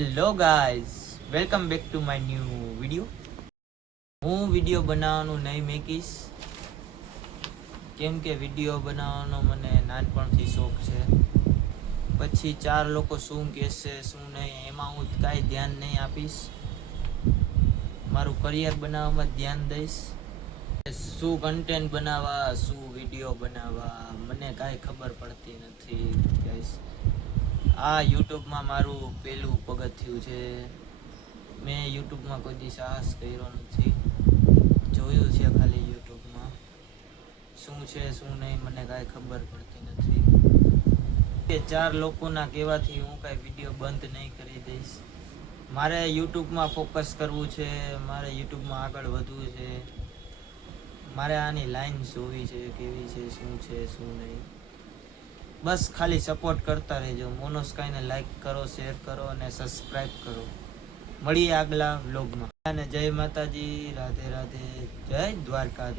Hello guys, welcome back to my new video. હું video બનાવવાનું નહીં મેકીશ, કેમ કે વિડીયો બનાવવાનો મને નાનપણથી શોખ છે. પછી ચાર લોકો શું કહેશે શું નહીં એમાં હું કાંઈ ધ્યાન નહીં આપીશ. મારું કરિયર બનાવવામાં ધ્યાન દઈશ. શું કન્ટેન્ટ બનાવવા, શું વિડીયો બનાવવા, મને કાંઈ ખબર પડતી નથી ગાઈઝ. આ યુટ્યુબમાં મારું પહેલું પગથિયું છે. મેં યુટ્યુબમાં કોઈ દી સાહસ કર્યો નથી. જોયું છે ખાલી યુટ્યુબમાં શું છે શું નહીં મને કાંઈ ખબર પડતી નથી. કે ચાર લોકોના કહેવાથી હું કાંઈ વિડીયો બંધ નહીં કરી દઈશ. મારે યુટ્યુબમાં ફોકસ કરવું છે, મારે યુટ્યુબમાં આગળ વધવું છે. મારે આની લાઈન જોવી છે, કેવી છે, શું છે શું નહીં. બસ ખાલી સપોર્ટ કરતા રહેજો. મોનોસ્કાયને લાઈક કરો, શેર કરો અને સબસ્ક્રાઈબ કરો. મળીએ આગલા વ્લોગમાં. અને જય માતાજી, રાધે રાધે, જય દ્વારકા.